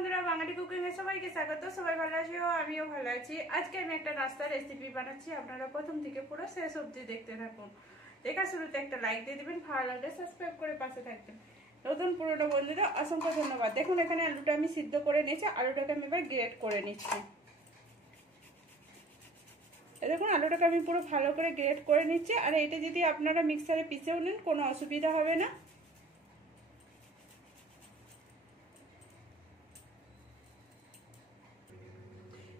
বন্ধুরা, বাঙালি কুকিং এ সবাইকে স্বাগত। সবাই ভালো আছি, আমিও ভালো আছি। আজকে আমি একটা নাস্তা রেসিপি বানাচ্ছি। আপনারা প্রথম থেকে পুরো শেষ অবধি দেখতে থাকুন। দেখা শুরুতে একটা লাইক দিয়ে দিবেন, ভালো লাগলে সাবস্ক্রাইব করে পাশে থাকবেন। নতুন পুরোনো বন্ধুরা অসংখ্য ধন্যবাদ। দেখুন এখানে আলুটা আমি সিদ্ধ করে নিয়েছি, আলুটাকে আমি এবার গ্রেট করে নিচ্ছি। দেখুন আলুটাকে আমি পুরো ভালো করে গ্রেট করে নিচ্ছি। আর এটা যদি আপনারা মিক্সারে পিষেও নেন কোনো অসুবিধা হবে না।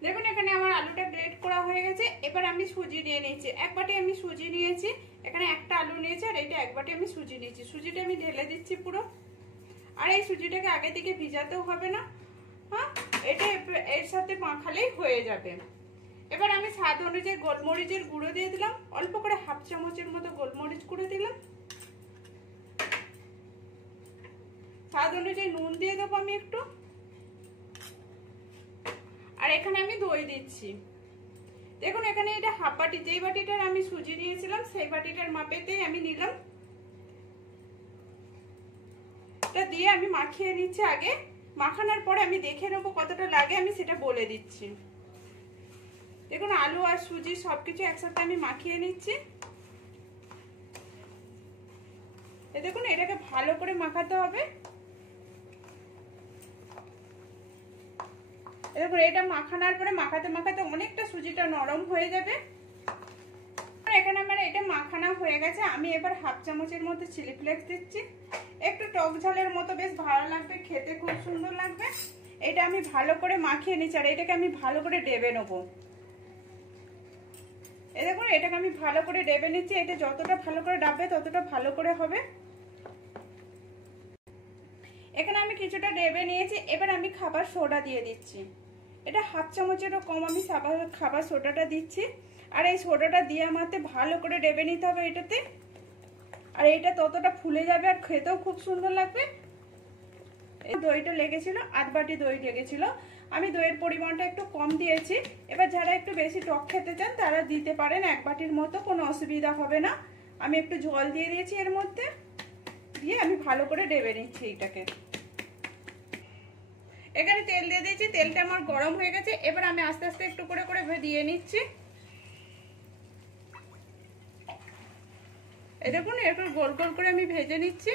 দেখুন এখানে আমার আলুটা গ্রেট করা হয়ে গেছে। এবার আমি সুজি নিয়ে নিয়েছি, এক বাটি আমি সুজি নিয়েছি। এখানে একটা আলু নিয়েছি আর এটা এক বাটি আমি সুজি নিয়েছি। সুজিটা আমি ঢেলে দিচ্ছি পুরো। আর এই সুজিটাকে আগে থেকে ভিজাতেও হবে না, হ্যাঁ, এটা এর সাথে মাখালেই হয়ে যাবে। এবার আমি স্বাদ অনুযায়ী গোলমরিচের গুঁড়ো দিয়ে দিলাম, অল্প করে হাফ চামচের মতো গোলমরিচ গুঁড়ো দিলাম। স্বাদ অনুযায়ী নুন দিয়ে দেবো আমি একটু। আর এখানে আমি দই দিচ্ছি। দেখুন এখানে এটা হাফ বাটি, যেই বাটিটার আমি সুজি নিয়েছিলাম সেই বাটিটার মাপেতেই আমি নিলাম। এটা দিয়ে আমি মাখিয়ে নিচ্ছি। আগে মাখানোর পরে আমি দেখে নেবো কতটা লাগে, আমি সেটা বলে দিচ্ছি। দেখুন আলু আর সুজি সবকিছু একসাথে আমি মাখিয়ে নিচ্ছি। দেখুন এটাকে ভালো করে মাখাতে হবে। দেখুন এটা মাখানোর পরে মাখাতে মাখাতে অনেকটা সুজিটা নরম হয়ে যাবে। এখানে আমার এটা মাখানো হয়ে গেছে। আমি এবার হাফ চামচের মতো চিলি ফ্লেক্স দিচ্ছি। একটু টক ঝালের মতো, বেশ ভালো লাগবে, খেতে খুব সুন্দর লাগবে। এটা আমি ভালো করে মাখিয়ে নিচ্ছি। আর এটাকে আমি ভালো করে ডেবে নেবো। এই দেখুন এটাকে আমি ভালো করে ডেবে নিচ্ছি। এটা যতটা ভালো করে ডাববে ততটা ভালো করে হবে। এখানে আমি কিছুটা ডেবে নিয়েছি। এবার আমি খাবার সোডা দিয়ে দিচ্ছি। এটা হাফ চামচেরও কম আমি খাবার সোডাটা দিচ্ছি। আর এই সোডাটা দিয়ে আমাকে ভালো করে ডেবে নিতে হবে এটাতে। আর এটা ততটা ফুলে যাবে আর খেতেও খুব সুন্দর লাগবে। এই দইটা লেগেছিল, আধ বাটি দই লেগেছিল। আমি দইয়ের পরিমাণটা একটু কম দিয়েছি। এবার যারা একটু বেশি টক খেতে চান তারা দিতে পারেন এক বাটির মতো, কোনো অসুবিধা হবে না। আমি একটু জল দিয়ে দিয়েছি এর মধ্যে, দিয়ে আমি ভালো করে ডেবে নিচ্ছি এইটাকে। এখানে তেল দিয়ে দিয়েছি, তেলটা আমার গরম হয়ে গেছে। এবার আমি আস্তে আস্তে একটু করে করে দিয়ে নিচ্ছি। এই দেখুন একটু গোল গোল করে আমি ভেজে নিচ্ছি।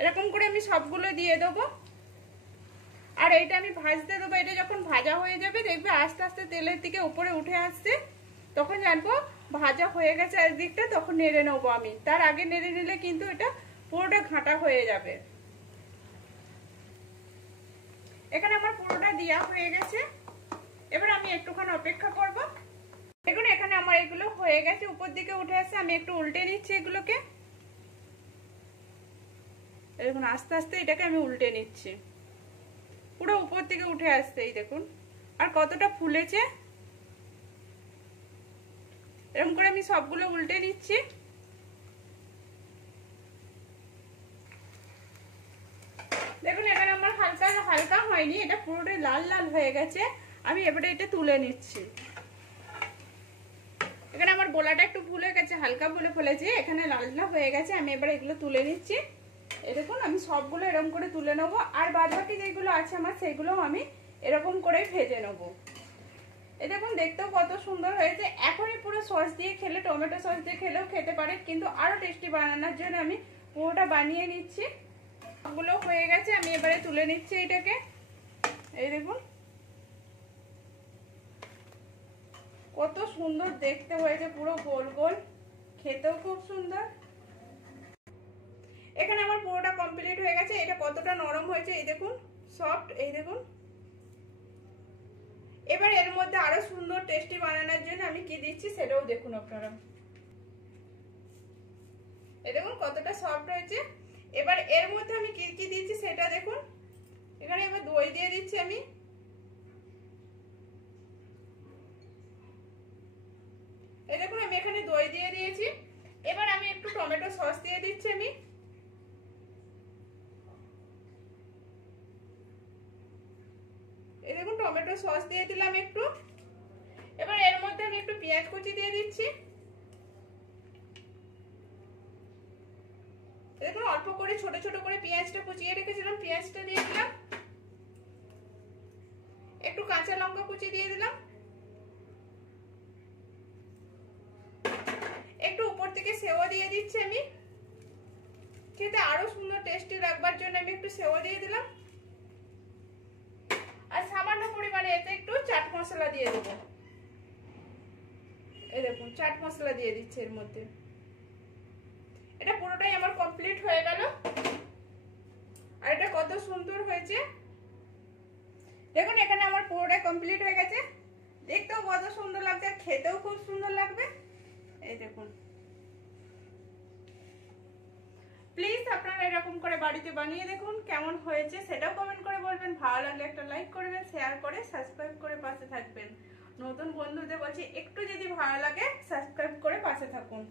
এরকম করে আমি সবগুলো দিয়ে দেবো। আর এইটা আমি ভাজতে দেবো। এটা যখন ভাজা হয়ে যাবে দেখবে আস্তে আস্তে তেলের দিকে উপরে উঠে আসছে, তখন জানবো ভাজা হয়ে গেছে একদিকটা, তখন নেড়ে নেবো আমি। তার আগে নেড়ে নিলে কিন্তু এটা পুরোটা ঘাঁটা হয়ে যাবে। এখানে আমার পুরোটা দেওয়া হয়ে গেছে। এবার আমি একটুখানি অপেক্ষা করব। দেখুন এখানে আমার এগুলো হয়ে গেছে, উপর দিকে উঠে আসছে। আমি একটু উল্টে নিচ্ছি এগুলোকে। দেখুন আস্তে আস্তে এটাকে আমি উল্টে নিচ্ছি, পুরো উপর থেকে উঠে আসছে। এই দেখুন আর কতটা ফুলেছে। এরকম করে আমি সবগুলো উল্টে নিচ্ছি। দেখুন এখানে আমার হালকা হালকা হয়নি, এটা পুরোটাই লাল লাল হয়ে গেছে। আমি এবারে এটা তুলে নিচ্ছি। এখানে আমার গোলাটা একটু ফুলে গেছে, হালকা ফুলে ফেলেছে, এখানে লাল লাল হয়ে গেছে। আমি এবারে এগুলো তুলে নিচ্ছি। এই দেখুন আমি সবগুলো এরকম করে তুলে নেবো। আর বাদ বাকি যেগুলো আছে আমার সেগুলো আমি এরকম করে ভেজে নেবো। এই দেখুন দেখতেও কত সুন্দর হয়েছে। এখনই পুরো সস দিয়ে খেলে, টমেটো সস দিয়ে খেলেও খেতে পারে, কিন্তু আরো টেস্টি বানানোর জন্য আমি পুরোটা বানিয়ে নিচ্ছি। সবগুলো হয়ে গেছে, আমি এবারে তুলে নিচ্ছি এটাকে। এই দেখুন কত সুন্দর দেখতে হয়েছে, পুরো গোল গোল, খেতেও খুব সুন্দর। এখানে আমার পুরোটা কমপ্লিট হয়ে গেছে। এটা কতটা নরম হয়েছে, এই দেখুন সফট। এই দেখুন এবার এর মধ্যে আরো সুন্দর টেস্টি বানানোর জন্য আমি কি দিচ্ছি সেটাও দেখুন আপনারা। এই দেখুন কতটা সফট হয়েছে। এবার এর মধ্যে আমি কি কি দিচ্ছি সেটা দেখুন। এখানে এবার দই দিয়ে দিচ্ছি আমি। এই দেখুন আমি এখানে দই দিয়ে দিয়েছি। এবার আমি একটু টমেটো সস দিয়ে দিচ্ছি আমি। এই দেখুন টমেটো সস দিয়ে দিলাম একটু। এবার এর মধ্যে আমি একটু পেঁয়াজ কুচি দিয়ে দিচ্ছি। ছোট ছোট করে পেঁয়াজটা কুচিয়ে রেখেছিলাম, পেঁয়াজটা দিয়ে দিলাম, একটু কাঁচা লঙ্কা কুচি দিয়ে দিলাম, একটু উপর থেকে সেও দিয়ে দিচ্ছি আমি, খেতে আরো সুন্দর টেস্টি রাখবার জন্য আমি একটু সেও দিয়ে দিলাম। আর সামান্য পরিমাণে এতে একটু চাট মশলা দিয়ে দেবো। এই দেখুন চাট মশলা দিয়ে দিচ্ছি এর মধ্যে। এটা পুরোটাই আমার কমপ্লিট হয়ে গেল। আর এটা কত সুন্দর হয়েছে দেখুন, এখানে আমার পুরোটাই কমপ্লিট হয়ে গেছে। দেখতেও কত সুন্দর লাগছে, খেতেও খুব সুন্দর লাগবে। এই দেখুন, প্লিজ আপনারা এরকম করে বাড়িতে বানিয়ে দেখুন কেমন হয়েছে, সেটাও কমেন্ট করে বলবেন। ভালো লাগলে একটা লাইক করবেন, শেয়ার করে সাবস্ক্রাইব করে পাশে থাকবেন। নতুন বন্ধুদের বলছি একটু যদি ভালো লাগে সাবস্ক্রাইব করে পাশে থাকুন।